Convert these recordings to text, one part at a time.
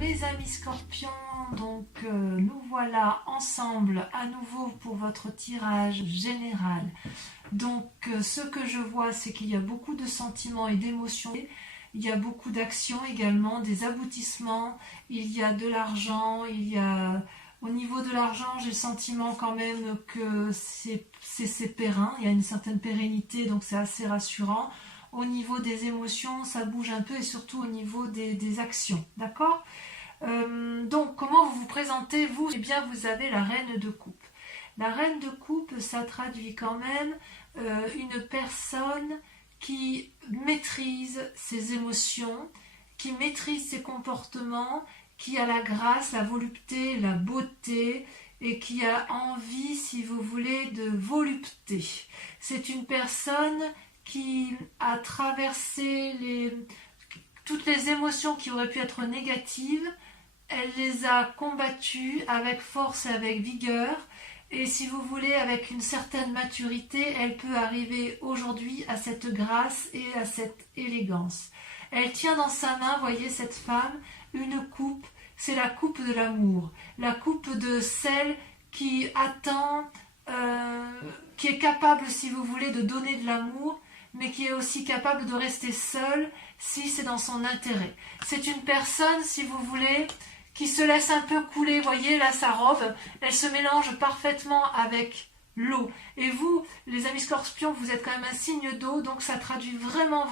mes amis scorpions, donc nous voilà ensemble à nouveau pour votre tirage général. Donc ce que je vois, c'est qu'il y a beaucoup de sentiments et d'émotions, il y a beaucoup d'actions également, des aboutissements, il y a de l'argent, il y a... Au niveau de l'argent, j'ai le sentiment quand même que c'est périn, il y a une certaine pérennité, donc c'est assez rassurant. Au niveau des émotions, ça bouge un peu et surtout au niveau des actions, d'accord? Donc, comment vous vous présentez, vous? Eh bien, vous avez la reine de coupe. La reine de coupe, ça traduit quand même une personne qui maîtrise ses émotions, qui maîtrise ses comportements, qui a la grâce, la volupté, la beauté et qui a envie, si vous voulez, de volupté. C'est une personne qui a traversé toutes les émotions qui auraient pu être négatives, elle les a combattues avec force et avec vigueur, et si vous voulez, avec une certaine maturité, elle peut arriver aujourd'hui à cette grâce et à cette élégance. Elle tient dans sa main, voyez cette femme, une coupe, c'est la coupe de l'amour, la coupe de celle qui attend, qui est capable, si vous voulez, de donner de l'amour, mais qui est aussi capable de rester seule si c'est dans son intérêt. C'est une personne, si vous voulez, qui se laisse un peu couler, voyez là sa robe, elle se mélange parfaitement avec l'eau. Et vous, les amis scorpions, vous êtes quand même un signe d'eau, donc ça traduit vraiment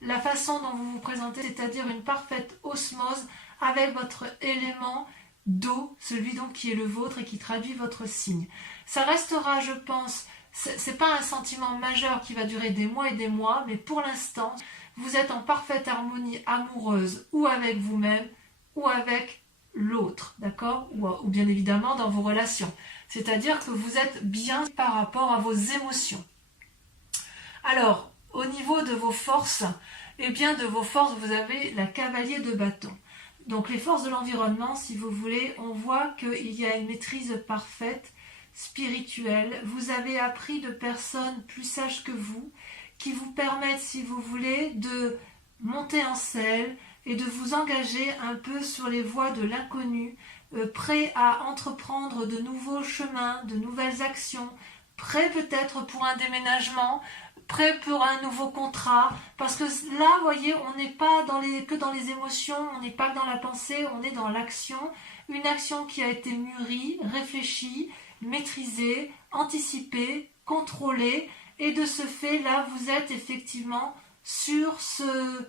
la façon dont vous vous présentez, c'est-à-dire une parfaite osmose avec votre élément d'eau, celui donc qui est le vôtre et qui traduit votre signe. Ça restera, je pense, c'est pas un sentiment majeur qui va durer des mois et des mois, mais pour l'instant, vous êtes en parfaite harmonie amoureuse ou avec vous-même ou avec l'autre, d'accord, ou bien évidemment dans vos relations. C'est-à-dire que vous êtes bien par rapport à vos émotions. Alors, au niveau de vos forces, eh bien de vos forces, vous avez la cavalier de bâton. Donc les forces de l'environnement, si vous voulez, on voit qu'il y a une maîtrise parfaite, spirituelle. Vous avez appris de personnes plus sages que vous, qui vous permettent, si vous voulez, de monter en selle et de vous engager un peu sur les voies de l'inconnu, prêt à entreprendre de nouveaux chemins, de nouvelles actions, prêt peut-être pour un déménagement, prêt pour un nouveau contrat, parce que là, vous voyez, on n'est pas que dans les émotions, on n'est pas que dans la pensée, on est dans l'action, une action qui a été mûrie, réfléchie, maîtrisée, anticipée, contrôlée, et de ce fait, là, vous êtes effectivement sur ce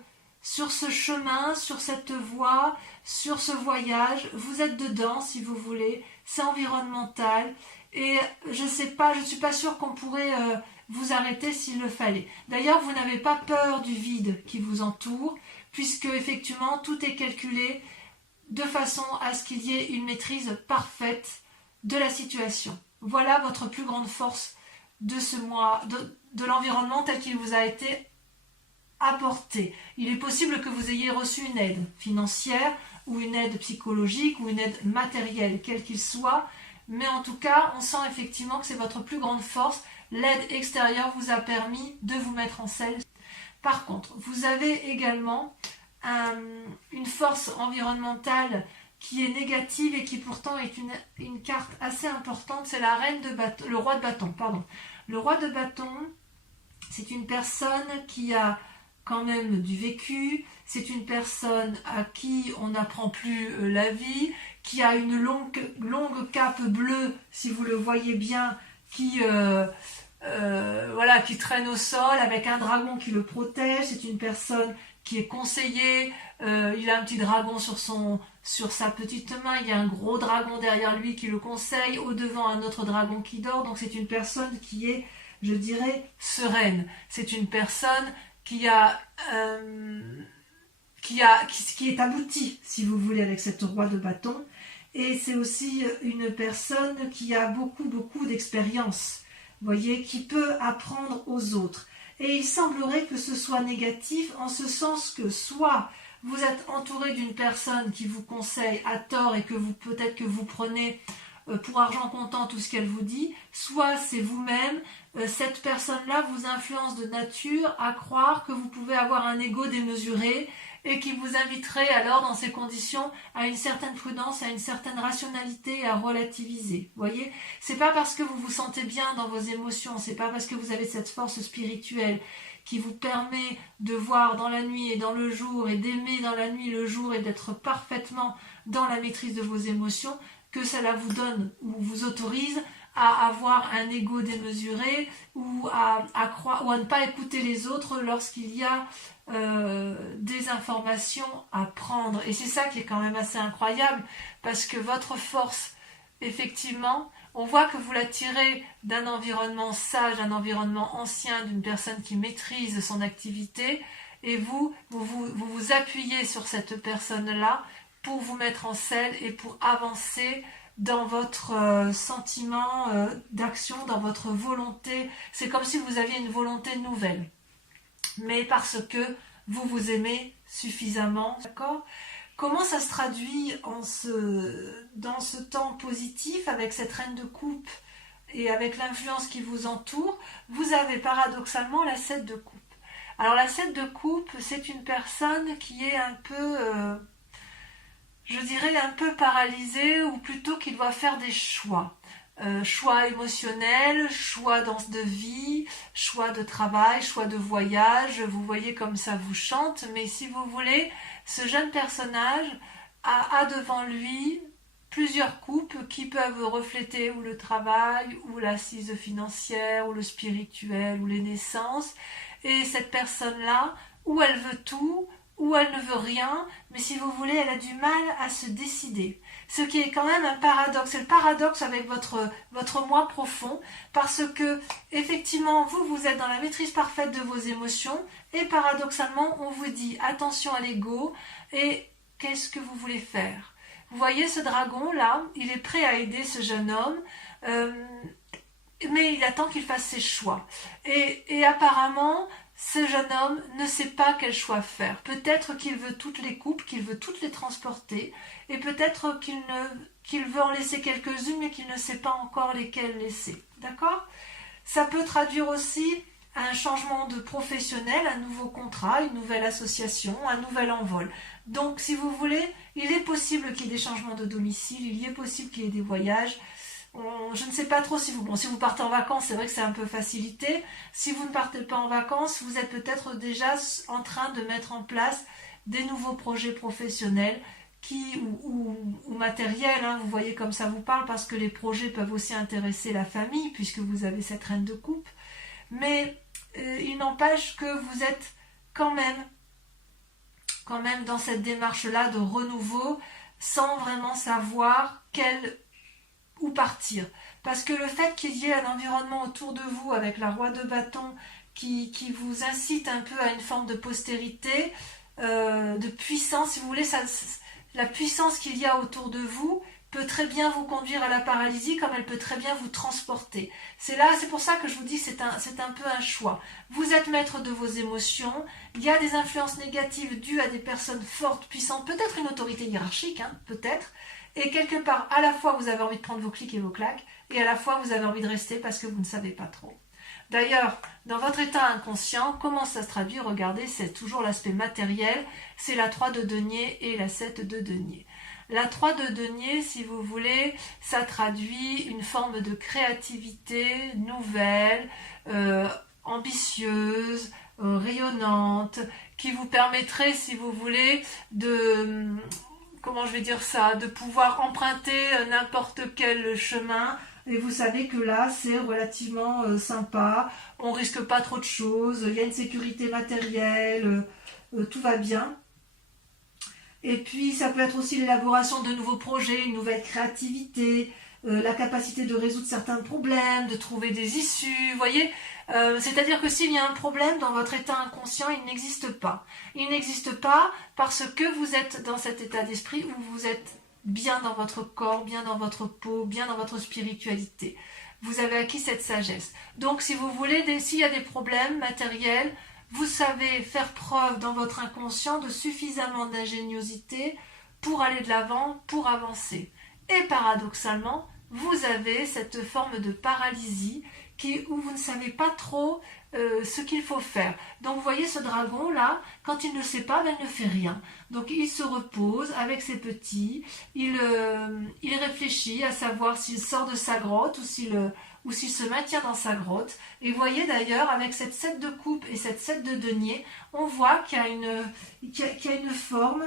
chemin, sur cette voie, sur ce voyage, vous êtes dedans, si vous voulez, c'est environnemental, et je ne suis pas sûre qu'on pourrait vous arrêter s'il le fallait. D'ailleurs, vous n'avez pas peur du vide qui vous entoure, puisque effectivement, tout est calculé de façon à ce qu'il y ait une maîtrise parfaite de la situation. Voilà votre plus grande force de ce mois, de l'environnement tel qu'il vous a été apporté. Il est possible que vous ayez reçu une aide financière ou une aide psychologique ou une aide matérielle, quel qu'il soit, mais en tout cas, on sent effectivement que c'est votre plus grande force. L'aide extérieure vous a permis de vous mettre en selle. Par contre, vous avez également une force environnementale qui est négative et qui pourtant est une carte assez importante, c'est la reine de bâton, le roi de bâton, pardon. Le roi de bâton, c'est une personne qui a quand même du vécu, c'est une personne à qui on n'apprend plus la vie, qui a une longue cape bleue, si vous le voyez bien, qui traîne au sol avec un dragon qui le protège. C'est une personne qui est conseillée, il a un petit dragon sur sa petite main, il y a un gros dragon derrière lui qui le conseille, au devant un autre dragon qui dort, donc c'est une personne qui est, je dirais, sereine. C'est une personne qui est aboutie, si vous voulez, avec cette roi de bâton, et c'est aussi une personne qui a beaucoup d'expérience, voyez, qui peut apprendre aux autres. Et il semblerait que ce soit négatif en ce sens que soit vous êtes entouré d'une personne qui vous conseille à tort et que peut-être que vous prenez pour argent comptant tout ce qu'elle vous dit, soit c'est vous-même, cette personne-là vous influence de nature à croire que vous pouvez avoir un ego démesuré et qui vous inviterait alors dans ces conditions à une certaine prudence, à une certaine rationalité, à relativiser. Vous voyez, c'est pas parce que vous vous sentez bien dans vos émotions, c'est pas parce que vous avez cette force spirituelle qui vous permet de voir dans la nuit et dans le jour et d'aimer dans la nuit et le jour et d'être parfaitement dans la maîtrise de vos émotions que cela vous donne ou vous autorise à avoir un ego démesuré ou à croire ou à ne pas écouter les autres lorsqu'il y a des informations à prendre. Et c'est ça qui est quand même assez incroyable parce que votre force, effectivement, on voit que vous la tirez d'un environnement sage, d'un environnement ancien, d'une personne qui maîtrise son activité et vous appuyez sur cette personne-là pour vous mettre en selle et pour avancer dans votre sentiment d'action, dans votre volonté. C'est comme si vous aviez une volonté nouvelle. Mais parce que vous vous aimez suffisamment, d'accord ? Comment ça se traduit dans ce temps positif avec cette reine de coupe et avec l'influence qui vous entoure? Vous avez paradoxalement la 7 de coupe. Alors la 7 de coupe, c'est une personne qui est un peu... je dirais un peu paralysé ou plutôt qu'il doit faire des choix. Choix émotionnels, choix de vie, choix de travail, choix de voyage. Vous voyez comme ça vous chante, mais si vous voulez, ce jeune personnage a devant lui plusieurs coupes qui peuvent refléter ou le travail, ou l'assise financière, ou le spirituel, ou les naissances. Et cette personne-là, ou elle veut tout, ou elle ne veut rien, mais si vous voulez, elle a du mal à se décider. Ce qui est quand même un paradoxe. C'est le paradoxe avec votre moi profond, parce que, effectivement, vous êtes dans la maîtrise parfaite de vos émotions, et paradoxalement, on vous dit attention à l'ego, et qu'est-ce que vous voulez faire? Vous voyez ce dragon-là, il est prêt à aider ce jeune homme, mais il attend qu'il fasse ses choix. Et apparemment, ce jeune homme ne sait pas quel choix faire. Peut-être qu'il veut toutes les coupes, qu'il veut toutes les transporter, et peut-être qu'il veut en laisser quelques-unes, mais qu'il ne sait pas encore lesquelles laisser. D'accord ? Ça peut traduire aussi un changement de professionnel, un nouveau contrat, une nouvelle association, un nouvel envol. Donc, si vous voulez, il est possible qu'il y ait des changements de domicile, il est possible qu'il y ait des voyages. Je ne sais pas trop si vous partez en vacances, c'est vrai que c'est un peu facilité. Si vous ne partez pas en vacances, vous êtes peut-être déjà en train de mettre en place des nouveaux projets professionnels ou matériels. Hein, vous voyez comme ça vous parle, parce que les projets peuvent aussi intéresser la famille, puisque vous avez cette reine de coupe. Mais il n'empêche que vous êtes quand même dans cette démarche-là de renouveau, sans vraiment savoir où partir. Parce que le fait qu'il y ait un environnement autour de vous avec la roi de bâton qui vous incite un peu à une forme de postérité, de puissance, si vous voulez, la puissance qu'il y a autour de vous peut très bien vous conduire à la paralysie, comme elle peut très bien vous transporter. C'est pour ça que je vous dis que c'est un peu un choix. Vous êtes maître de vos émotions, il y a des influences négatives dues à des personnes fortes, puissantes, peut-être une autorité hiérarchique, hein, peut-être, et quelque part, à la fois vous avez envie de prendre vos clics et vos claques, et à la fois vous avez envie de rester parce que vous ne savez pas trop. D'ailleurs, dans votre état inconscient, comment ça se traduit? Regardez, c'est toujours l'aspect matériel, c'est la 3 de denier et la 7 de denier. La 3 de denier, si vous voulez, ça traduit une forme de créativité nouvelle, ambitieuse, rayonnante, qui vous permettrait, si vous voulez, de pouvoir emprunter n'importe quel chemin. Et vous savez que là, c'est relativement sympa, on risque pas trop de choses, il y a une sécurité matérielle, tout va bien. Et puis, ça peut être aussi l'élaboration de nouveaux projets, une nouvelle créativité, la capacité de résoudre certains problèmes, de trouver des issues, vous voyez. C'est-à-dire que s'il y a un problème dans votre état inconscient, il n'existe pas. Il n'existe pas parce que vous êtes dans cet état d'esprit où vous êtes bien dans votre corps, bien dans votre peau, bien dans votre spiritualité. Vous avez acquis cette sagesse. Donc, si vous voulez, s'il y a des problèmes matériels, vous savez faire preuve dans votre inconscient de suffisamment d'ingéniosité pour aller de l'avant, pour avancer. Et paradoxalement, vous avez cette forme de paralysie où vous ne savez pas trop ce qu'il faut faire. Donc vous voyez ce dragon là, quand il ne sait pas, ben, il ne fait rien. Donc il se repose avec ses petits, il réfléchit à savoir s'il sort de sa grotte ou s'il se maintient dans sa grotte. Et vous voyez d'ailleurs, avec cette 7 de coupe et cette 7 de denier, on voit qu'il y a une forme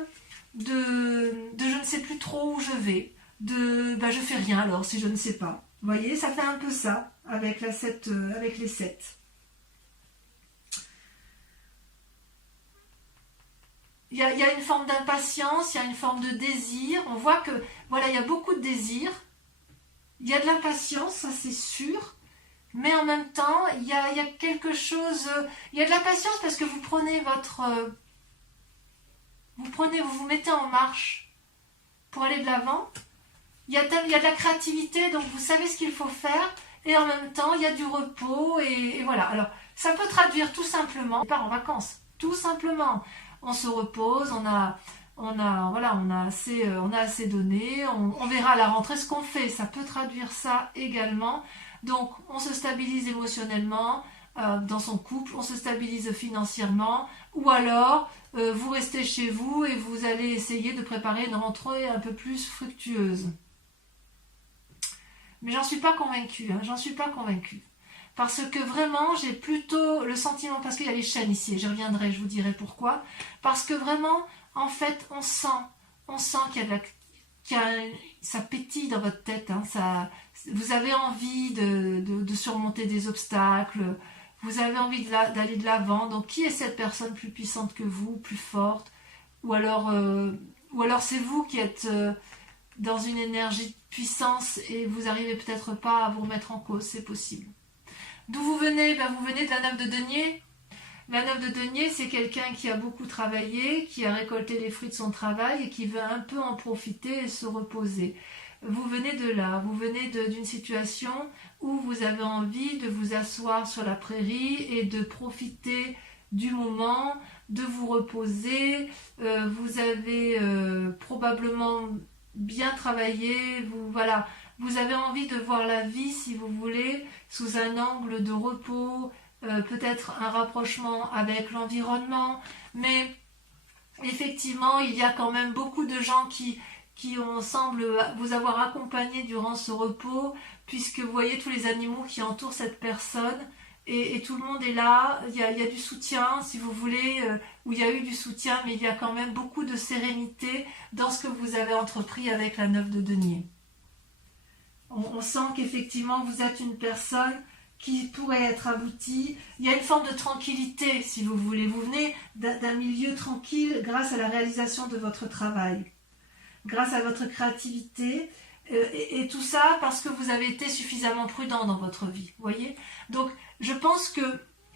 de je ne sais plus trop où je vais, ben je fais rien alors si je ne sais pas. Vous voyez, ça fait un peu ça avec avec les 7. Il y a une forme d'impatience, il y a une forme de désir. On voit que voilà, il y a beaucoup de désir. Il y a de l'impatience, ça c'est sûr. Mais en même temps, il y a quelque chose. Il y a de la patience parce que vous prenez vous vous mettez en marche pour aller de l'avant. Il y a de la créativité, donc vous savez ce qu'il faut faire. Et en même temps, il y a du repos. Et voilà. Alors, ça peut traduire tout simplement. On part en vacances. Tout simplement. On se repose, on a assez donné. On verra à la rentrée ce qu'on fait. Ça peut traduire ça également. Donc, on se stabilise émotionnellement dans son couple, on se stabilise financièrement, ou alors vous restez chez vous et vous allez essayer de préparer une rentrée un peu plus fructueuse. Mais j'en suis pas convaincue, j'en suis pas convaincue. Parce que vraiment, j'ai plutôt le sentiment, parce qu'il y a les chaînes ici, et j'y reviendrai, je vous dirai pourquoi. Parce que vraiment, en fait, on sent ça pétille dans votre tête, vous avez envie de surmonter des obstacles, vous avez envie d'aller de l'avant. Donc qui est cette personne plus puissante que vous, plus forte, ou alors c'est vous qui êtes dans une énergie de puissance et vous n'arrivez peut-être pas à vous remettre en cause, c'est possible. D'où vous venez? Vous venez de la 9 de denier. La 9 de denier, c'est quelqu'un qui a beaucoup travaillé, qui a récolté les fruits de son travail et qui veut un peu en profiter et se reposer. Vous venez de là, vous venez d'une situation où vous avez envie de vous asseoir sur la prairie et de profiter du moment, de vous reposer. Vous avez probablement bien travaillé, vous avez envie de voir la vie, si vous voulez, sous un angle de repos, peut-être un rapprochement avec l'environnement, mais effectivement, il y a quand même beaucoup de gens qui semblent vous avoir accompagné durant ce repos, puisque vous voyez tous les animaux qui entourent cette personne, et tout le monde est là. Il y a du soutien, si vous voulez, où il y a eu du soutien, mais il y a quand même beaucoup de sérénité dans ce que vous avez entrepris avec la 9 de denier. On sent qu'effectivement, vous êtes une personne qui pourrait être aboutie. Il y a une forme de tranquillité, si vous voulez. Vous venez d'un milieu tranquille grâce à la réalisation de votre travail, grâce à votre créativité, et tout ça parce que vous avez été suffisamment prudent dans votre vie, vous voyez. Donc, je pense que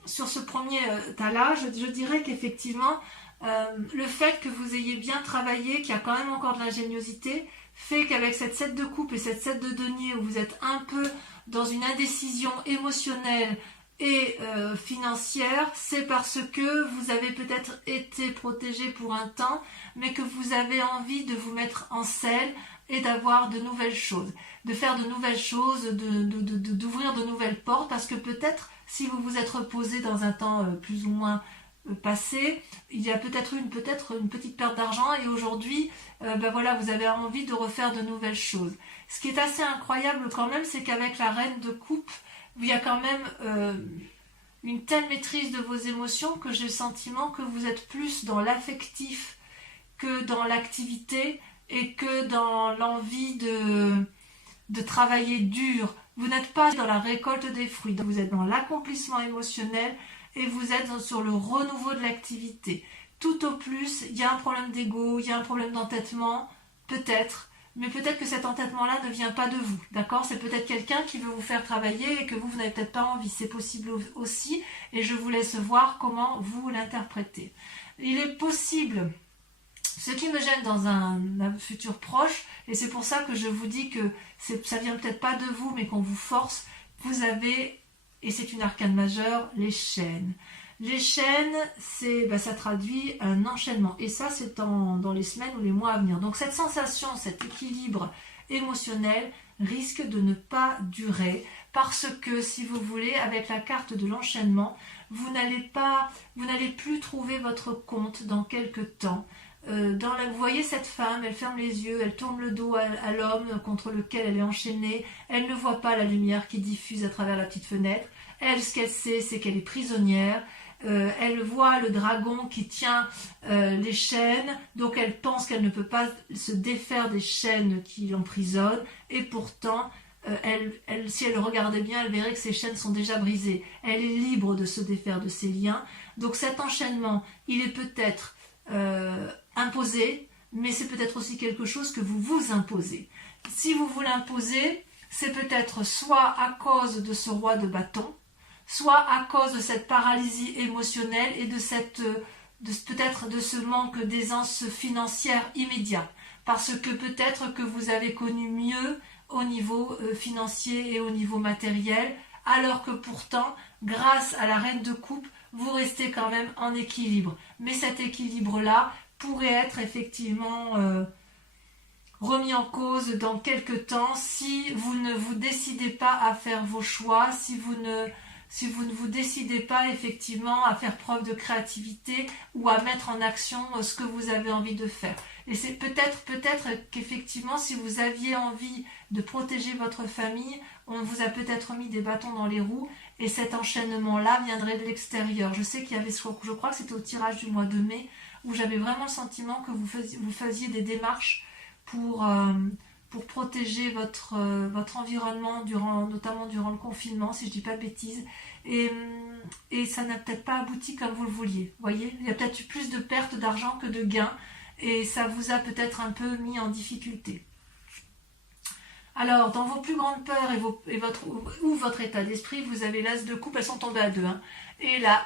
sur ce premier tas-là, je dirais qu'effectivement, le fait que vous ayez bien travaillé, qu'il y a quand même encore de l'ingéniosité, fait qu'avec cette 7 de coupe et cette 7 de denier, où vous êtes un peu dans une indécision émotionnelle et financière, c'est parce que vous avez peut-être été protégé pour un temps, mais que vous avez envie de vous mettre en selle et d'avoir de nouvelles choses, de faire de nouvelles choses, d'ouvrir de nouvelles portes, parce que peut-être si vous vous êtes reposé dans un temps plus ou moins passé, il y a peut-être une petite perte d'argent, et aujourd'hui vous avez envie de refaire de nouvelles choses. Ce qui est assez incroyable quand même, c'est qu'avec la reine de coupe, il y a quand même une telle maîtrise de vos émotions que j'ai le sentiment que vous êtes plus dans l'affectif que dans l'activité et que dans l'envie de travailler dur. Vous n'êtes pas dans la récolte des fruits, vous êtes dans l'accomplissement émotionnel et vous êtes sur le renouveau de l'activité. Tout au plus, il y a un problème d'ego, il y a un problème d'entêtement, peut-être, mais peut-être que cet entêtement-là ne vient pas de vous, d'accord? C'est peut-être quelqu'un qui veut vous faire travailler et que vous n'avez peut-être pas envie, c'est possible aussi, et je vous laisse voir comment vous l'interprétez. Il est possible, ce qui me gêne dans un futur proche, et c'est pour ça que je vous dis que ça vient peut-être pas de vous, mais qu'on vous force, vous avez, et c'est une arcane majeure, les chaînes. Les chaînes, ça traduit un enchaînement. Et ça, c'est dans les semaines ou les mois à venir. Donc cette sensation, cet équilibre émotionnelle risque de ne pas durer parce que, si vous voulez, avec la carte de l'enchaînement, vous n'allez plus trouver votre compte dans quelques temps. Vous voyez cette femme, elle ferme les yeux, elle tourne le dos à l'homme contre lequel elle est enchaînée, elle ne voit pas la lumière qui diffuse à travers la petite fenêtre, elle, ce qu'elle sait, c'est qu'elle est prisonnière, elle voit le dragon qui tient les chaînes, donc elle pense qu'elle ne peut pas se défaire des chaînes qui l'emprisonnent, et pourtant, si elle regardait bien, elle verrait que ses chaînes sont déjà brisées. Elle est libre de se défaire de ses liens. Donc cet enchaînement, il est peut-être imposé, mais c'est peut-être aussi quelque chose que vous vous imposez. Si vous vous l'imposez, c'est peut-être soit à cause de ce roi de bâton, soit à cause de cette paralysie émotionnelle et peut-être de ce manque d'aisance financière immédiat. Parce que peut-être que vous avez connu mieux au niveau financier et au niveau matériel, alors que pourtant, grâce à la reine de coupe, vous restez quand même en équilibre. Mais cet équilibre-là pourrait être effectivement remis en cause dans quelques temps si vous ne vous décidez pas à faire vos choix, si vous ne vous décidez pas effectivement à faire preuve de créativité ou à mettre en action ce que vous avez envie de faire. Et c'est peut-être qu'effectivement, si vous aviez envie de protéger votre famille, on vous a peut-être mis des bâtons dans les roues et cet enchaînement-là viendrait de l'extérieur. Je sais qu'il y avait, je crois que c'était au tirage du mois de mai, où j'avais vraiment le sentiment que vous faisiez des démarches pour protéger votre environnement, notamment durant le confinement, si je ne dis pas de bêtises. Et ça n'a peut-être pas abouti comme vous le vouliez. Voyez, il y a peut-être eu plus de pertes d'argent que de gains. Et ça vous a peut-être un peu mis en difficulté. Alors, dans vos plus grandes peurs ou votre état d'esprit, vous avez l'as de coupe, elles sont tombées à 2, hein, et la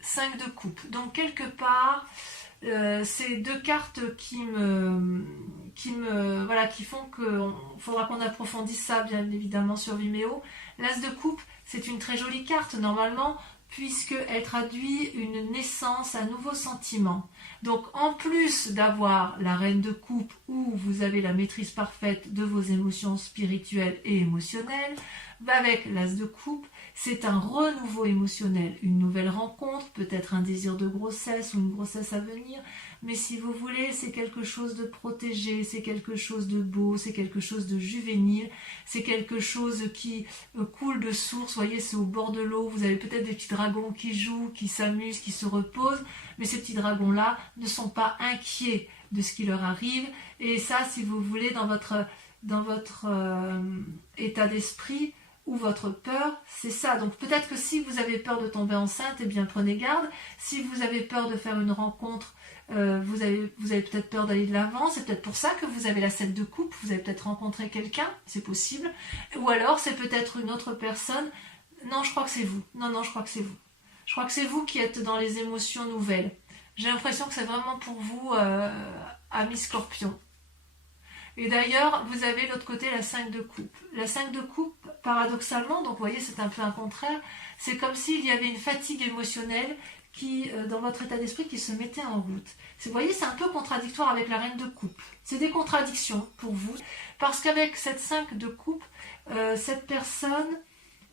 5 de coupe. Donc, quelque part, c'est deux cartes qui font qu'il faudra qu'on approfondisse ça, bien évidemment, sur Vimeo. L'as de coupe, c'est une très jolie carte, normalement, puisqu'elle traduit une naissance, un nouveau sentiment. Donc, en plus d'avoir la reine de coupe où vous avez la maîtrise parfaite de vos émotions spirituelles et émotionnelles, avec l'as de coupe, c'est un renouveau émotionnel, une nouvelle rencontre, peut-être un désir de grossesse ou une grossesse à venir, mais si vous voulez, c'est quelque chose de protégé, c'est quelque chose de beau, c'est quelque chose de juvénile, c'est quelque chose qui coule de source, vous voyez, c'est au bord de l'eau, vous avez peut-être des petits dragons qui jouent, qui s'amusent, qui se reposent, mais ces petits dragons-là ne sont pas inquiets de ce qui leur arrive, et ça, si vous voulez, dans votre état d'esprit, ou votre peur, c'est ça. Donc peut-être que si vous avez peur de tomber enceinte, eh bien prenez garde. Si vous avez peur de faire une rencontre, vous avez peut-être peur d'aller de l'avant, c'est peut-être pour ça que vous avez la 7 de coupe, vous avez peut-être rencontré quelqu'un, c'est possible. Ou alors c'est peut-être une autre personne. Non, je crois que c'est vous. Non, je crois que c'est vous. Je crois que c'est vous qui êtes dans les émotions nouvelles. J'ai l'impression que c'est vraiment pour vous, amis Scorpion. Et d'ailleurs, vous avez de l'autre côté la 5 de coupe. La 5 de coupe, paradoxalement, donc vous voyez, c'est un peu un contraire, c'est comme s'il y avait une fatigue émotionnelle qui, dans votre état d'esprit, qui se mettait en route. Vous voyez, c'est un peu contradictoire avec la reine de coupe. C'est des contradictions pour vous, parce qu'avec cette 5 de coupe, cette personne,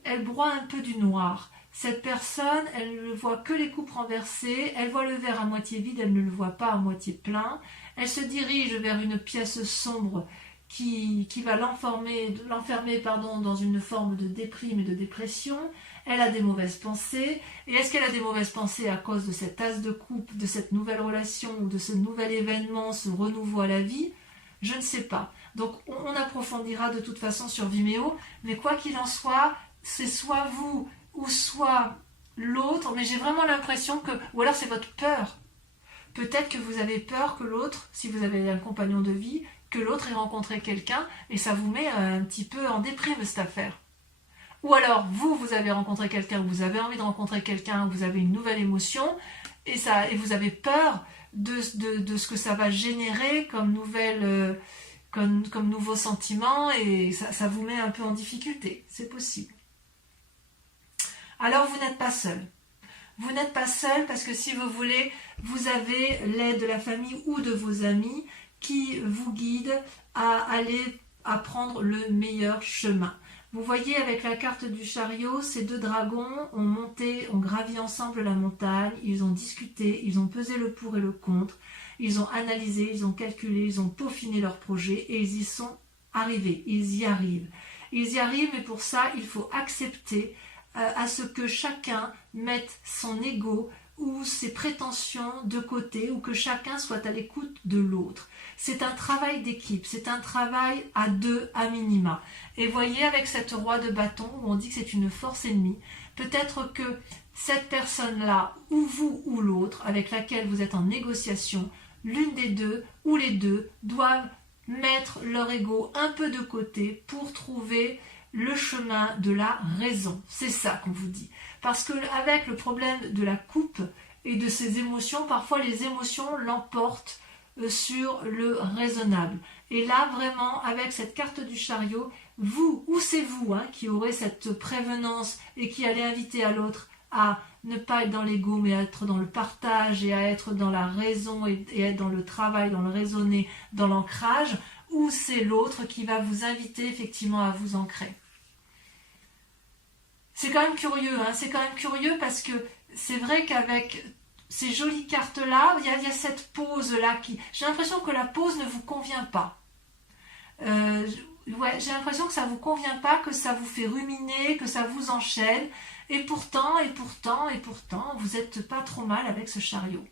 elle broie un peu du noir. Cette personne, elle ne voit que les coupes renversées, elle voit le verre à moitié vide, elle ne le voit pas à moitié plein. Elle se dirige vers une pièce sombre qui va l'enfermer dans une forme de déprime et de dépression. Elle a des mauvaises pensées. Et est-ce qu'elle a des mauvaises pensées à cause de cet as de coupe, de cette nouvelle relation ou de ce nouvel événement, ce renouveau à la vie? Je ne sais pas. Donc on approfondira de toute façon sur Vimeo. Mais quoi qu'il en soit, c'est soit vous ou soit l'autre. Mais j'ai vraiment l'impression que... Ou alors c'est votre peur. Peut-être que vous avez peur que l'autre, si vous avez un compagnon de vie, que l'autre ait rencontré quelqu'un et ça vous met un petit peu en déprime cette affaire. Ou alors vous avez rencontré quelqu'un, vous avez envie de rencontrer quelqu'un, vous avez une nouvelle émotion et vous avez peur de ce que ça va générer comme nouveau sentiment et ça vous met un peu en difficulté. C'est possible. Alors vous n'êtes pas seul. Vous n'êtes pas seul parce que si vous voulez, vous avez l'aide de la famille ou de vos amis qui vous guident à à prendre le meilleur chemin. Vous voyez avec la carte du chariot, ces deux dragons ont gravi ensemble la montagne, ils ont discuté, ils ont pesé le pour et le contre, ils ont analysé, ils ont calculé, ils ont peaufiné leur projet et ils y sont arrivés, ils y arrivent. Ils y arrivent, mais pour ça, il faut accepter à ce que chacun mette son ego ou ses prétentions de côté, ou que chacun soit à l'écoute de l'autre. C'est un travail d'équipe, c'est un travail à deux à minima. Et voyez avec cette roi de bâton, où on dit que c'est une force ennemie, peut-être que cette personne-là, ou vous ou l'autre, avec laquelle vous êtes en négociation, l'une des deux ou les deux doivent mettre leur ego un peu de côté pour trouver le chemin de la raison. C'est ça qu'on vous dit. Parce que avec le problème de la coupe et de ses émotions, parfois les émotions l'emportent sur le raisonnable. Et là, vraiment, avec cette carte du chariot, vous, ou c'est vous qui aurez cette prévenance et qui allez inviter à l'autre à ne pas être dans l'ego, mais à être dans le partage et à être dans la raison et être dans le travail, dans le raisonner, dans l'ancrage, ou c'est l'autre qui va vous inviter effectivement à vous ancrer. C'est quand même curieux, c'est quand même curieux parce que c'est vrai qu'avec ces jolies cartes-là, il y a cette pause-là qui... J'ai l'impression que la pause ne vous convient pas. J'ai l'impression que ça ne vous convient pas, que ça vous fait ruminer, que ça vous enchaîne. Et pourtant, vous n'êtes pas trop mal avec ce chariot.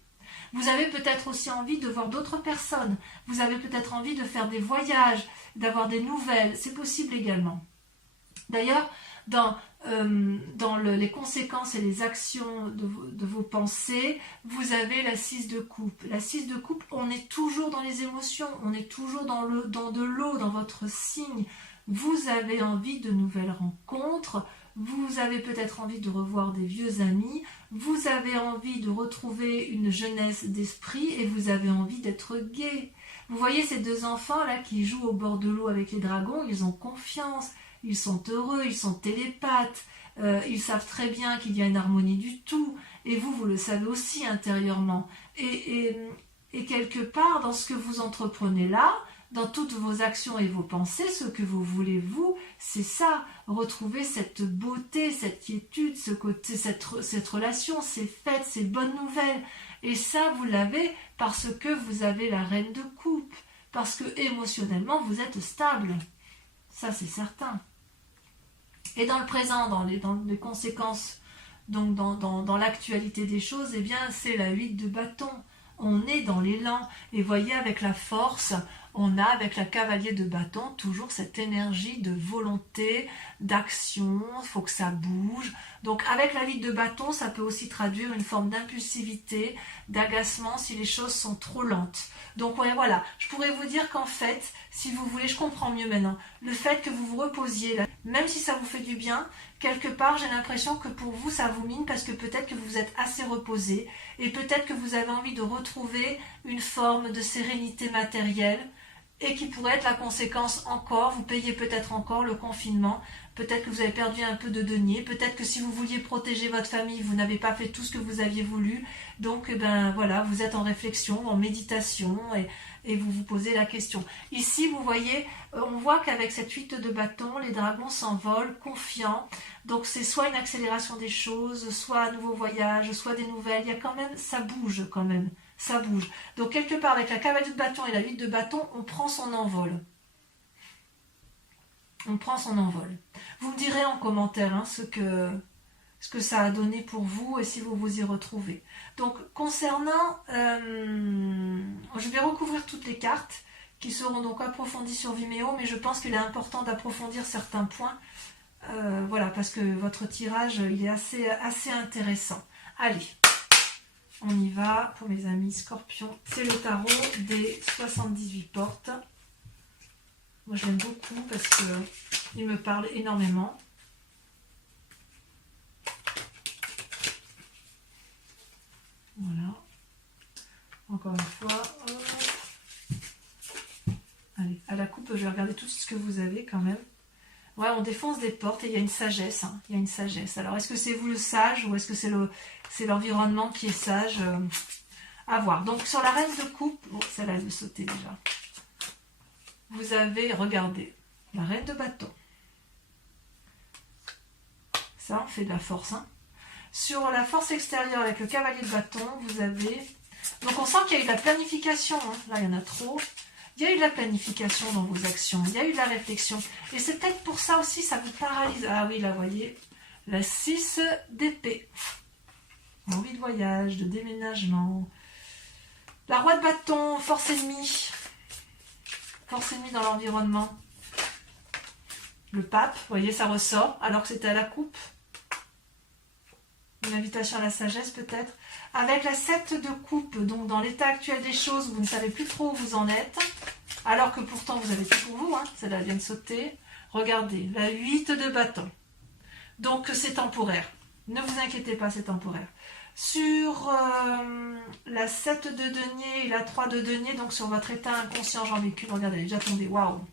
Vous avez peut-être aussi envie de voir d'autres personnes. Vous avez peut-être envie de faire des voyages, d'avoir des nouvelles. C'est possible également. D'ailleurs, dans les conséquences et les actions de vos pensées, vous avez la 6 de coupe. La 6 de coupe, on est toujours dans les émotions, on est toujours dans de l'eau, dans votre signe. Vous avez envie de nouvelles rencontres, vous avez peut-être envie de revoir des vieux amis, vous avez envie de retrouver une jeunesse d'esprit et vous avez envie d'être gai. Vous voyez ces deux enfants là qui jouent au bord de l'eau avec les dragons, ils ont confiance. Ils sont heureux, ils sont télépathes, ils savent très bien qu'il y a une harmonie du tout, et vous le savez aussi intérieurement. Et quelque part, dans ce que vous entreprenez là, dans toutes vos actions et vos pensées, ce que vous voulez, vous, c'est ça, retrouver cette beauté, cette quiétude, ce côté, cette relation, ces fêtes, ces bonnes nouvelles. Et ça, vous l'avez parce que vous avez la reine de coupe, parce que émotionnellement, vous êtes stable. Ça, c'est certain. Et dans le présent, dans les conséquences, donc dans l'actualité des choses, eh bien c'est la 8 de bâton. On est dans l'élan. Et voyez, avec la force, on a avec la cavalier de bâton toujours cette énergie de volonté, d'action, il faut que ça bouge. Donc avec la 8 de bâton, ça peut aussi traduire une forme d'impulsivité, d'agacement si les choses sont trop lentes. Donc ouais, voilà, je pourrais vous dire qu'en fait, si vous voulez, je comprends mieux maintenant, le fait que vous vous reposiez là, même si ça vous fait du bien, quelque part j'ai l'impression que pour vous ça vous mine parce que peut-être que vous êtes assez reposé et peut-être que vous avez envie de retrouver une forme de sérénité matérielle et qui pourrait être la conséquence encore, vous payez peut-être encore le confinement, peut-être que vous avez perdu un peu de denier, peut-être que si vous vouliez protéger votre famille, vous n'avez pas fait tout ce que vous aviez voulu, donc voilà, vous êtes en réflexion, en méditation et vous vous posez la question. Ici, vous voyez, on voit qu'avec cette 8 de bâton, les dragons s'envolent confiants, donc c'est soit une accélération des choses, soit un nouveau voyage, soit des nouvelles, il y a quand même, ça bouge quand même. Ça bouge. Donc quelque part avec la cavalier de bâton et la 8 de bâton, on prend son envol. On prend son envol. Vous me direz en commentaire ce que ça a donné pour vous et si vous vous y retrouvez. Donc concernant, je vais recouvrir toutes les cartes qui seront donc approfondies sur Vimeo, mais je pense qu'il est important d'approfondir certains points. Voilà, parce que votre tirage il est assez intéressant. Allez. On y va pour mes amis scorpions. C'est le tarot des 78 portes. Moi je l'aime beaucoup parce qu'il me parle énormément. Voilà. Encore une fois. Allez, à la coupe, je vais regarder tout ce que vous avez quand même. Ouais, on défonce des portes et il y a une sagesse. Il y a une sagesse. Alors, est-ce que c'est vous le sage ou est-ce que c'est l'environnement qui est sage à voir. Donc, sur la reine de coupe, bon, celle-là, elle veut sauter déjà. Vous avez, regardez, la reine de bâton. Ça, on fait de la force. Hein. Sur la force extérieure avec le cavalier de bâton, vous avez... Donc on sent qu'il y a eu de la planification. Hein. Là, il y en a trop. Il y a eu de la planification dans vos actions. Il y a eu de la réflexion. Et c'est peut-être pour ça aussi, ça vous paralyse. Ah oui, là, vous voyez, la 6 d'épée. Envie de voyage, de déménagement. La roi de bâton, force ennemie. Force ennemie dans l'environnement. Le pape, vous voyez, ça ressort, alors que c'était à la coupe. Une invitation à la sagesse peut-être. Avec la 7 de coupe, donc dans l'état actuel des choses, vous ne savez plus trop où vous en êtes. Alors que pourtant vous avez tout pour vous, hein. Celle-là vient de sauter. Regardez, la 8 de bâton. Donc c'est temporaire. Ne vous inquiétez pas, c'est temporaire. Sur la 7 de denier et la 3 de denier, donc sur votre état inconscient, j'en ai qu'une, regardez, elle est déjà tombée, waouh.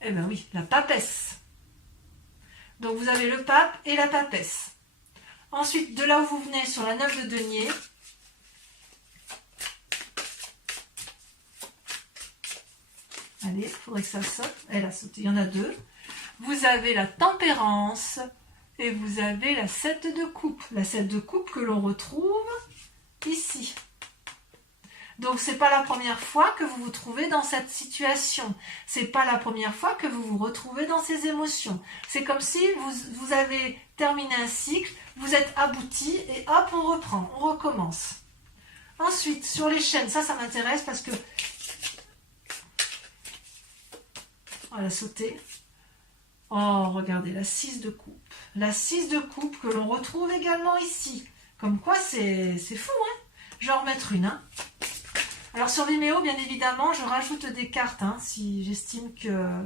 Eh bien oui, la papesse. Donc vous avez le pape et la papesse. Ensuite, de là où vous venez, sur la 9 de denier, allez, il faudrait que ça saute. Elle a sauté, il y en a deux. Vous avez la tempérance et vous avez la 7 de coupe. La 7 de coupe que l'on retrouve ici. Donc, ce n'est pas la première fois que vous vous trouvez dans cette situation. Ce n'est pas la première fois que vous vous retrouvez dans ces émotions. C'est comme si vous avez terminé un cycle, vous êtes abouti et hop, on reprend, on recommence. Ensuite, sur les chaînes, ça m'intéresse parce que... On va sauter. Oh, regardez, la 6 de coupe. La 6 de coupe que l'on retrouve également ici. Comme quoi, c'est fou, hein. Je vais en remettre une, hein. Alors sur Vimeo, bien évidemment, je rajoute des cartes, hein, si j'estime que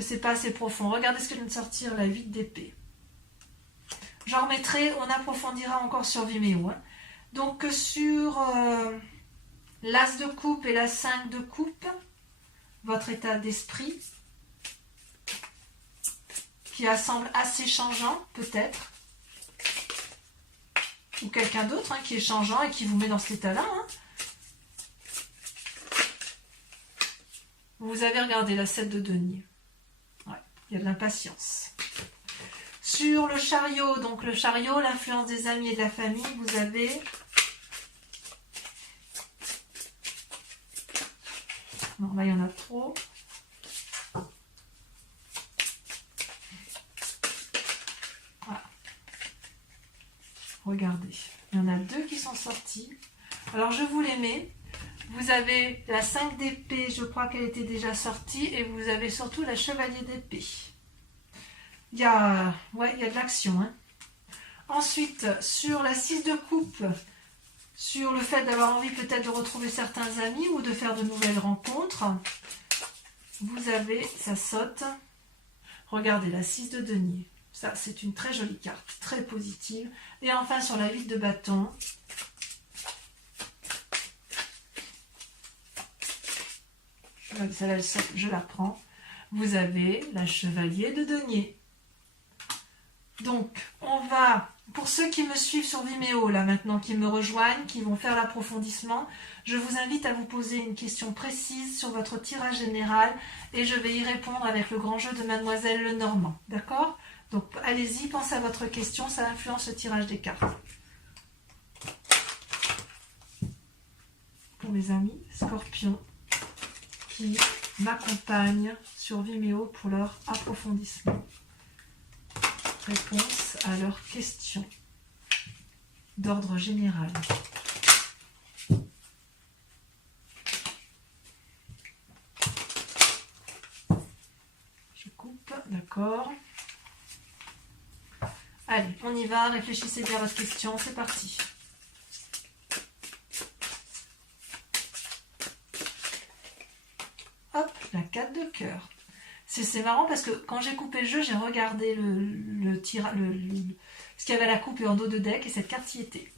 c'est pas assez profond. Regardez ce que vient de sortir, la 8 d'épée. J'en remettrai, on approfondira encore sur Vimeo. Hein. Donc sur l'As de coupe et la 5 de coupe, votre état d'esprit, qui semble assez changeant, peut-être. Ou quelqu'un d'autre hein, qui est changeant et qui vous met dans cet état-là. Hein. Vous avez regardé la 7 de denier. Ouais, il y a de l'impatience. Sur le chariot, donc le chariot, l'influence des amis et de la famille, vous avez... Non, là, il y en a trop. Voilà. Regardez, il y en a deux qui sont sortis. Alors, je vous les mets. Vous avez la 5 d'épée, je crois qu'elle était déjà sortie, et vous avez surtout la chevalier d'épée. Il y a de l'action. Hein. Ensuite, sur la 6 de coupe, sur le fait d'avoir envie peut-être de retrouver certains amis ou de faire de nouvelles rencontres, vous avez, ça saute. Regardez, la 6 de denier. Ça, c'est une très jolie carte, très positive. Et enfin, sur la 8 de bâton, celle-là, je la prends. Vous avez la chevalier de denier. Donc, on va, pour ceux qui me suivent sur Vimeo, là maintenant, qui me rejoignent, qui vont faire l'approfondissement, je vous invite à vous poser une question précise sur votre tirage général et je vais y répondre avec le grand jeu de Mademoiselle Lenormand. D'accord? Donc, allez-y, pensez à votre question, ça influence le tirage des cartes. Pour mes amis Scorpions qui m'accompagnent sur Vimeo pour leur approfondissement. Réponse à leurs questions d'ordre général. Je coupe, d'accord. Allez, on y va, réfléchissez bien à votre question, c'est parti. Hop, la 4 de cœur. C'est marrant parce que quand j'ai coupé le jeu, j'ai regardé ce qu'il y avait à la coupe et en dos de deck et cette carte y était.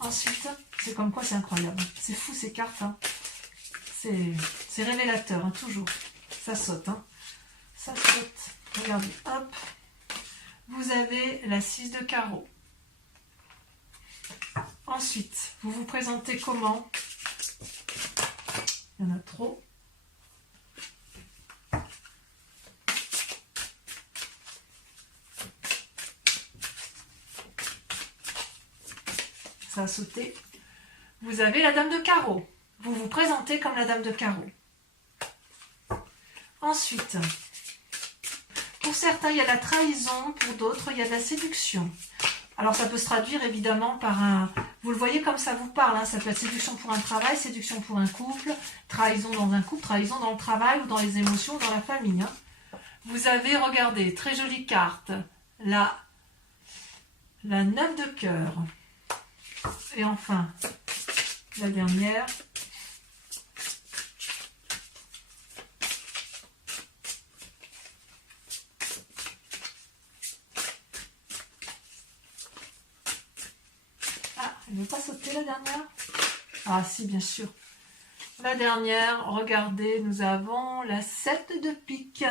Ensuite, c'est comme quoi c'est incroyable. C'est fou ces cartes. Hein. C'est révélateur, hein, toujours. Ça saute. Hein. Ça saute. Regardez, hop. Vous avez la 6 de carreau. Ensuite, vous vous présentez comment? Il y en a trop. a sauté. Vous avez la dame de carreau. Vous vous présentez comme la dame de carreau. Ensuite, pour certains, il y a la trahison, pour d'autres, il y a de la séduction. Alors, ça peut se traduire évidemment par un... Vous le voyez comme ça vous parle, hein, ça peut être séduction pour un travail, séduction pour un couple, trahison dans un couple, trahison dans le travail ou dans les émotions, dans la famille. Hein. Vous avez, regardez, très jolie carte, la 9 de cœur. Et enfin, la dernière. Elle ne veut pas sauter la dernière? Ah si, bien sûr. La dernière, regardez, nous avons la 7 de pique.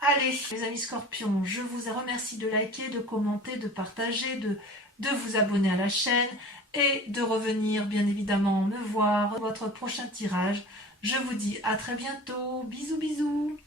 Allez, mes amis scorpions, je vous remercie de liker, de commenter, de partager, de vous abonner à la chaîne et de revenir bien évidemment me voir votre prochain tirage. Je vous dis à très bientôt. Bisous, bisous.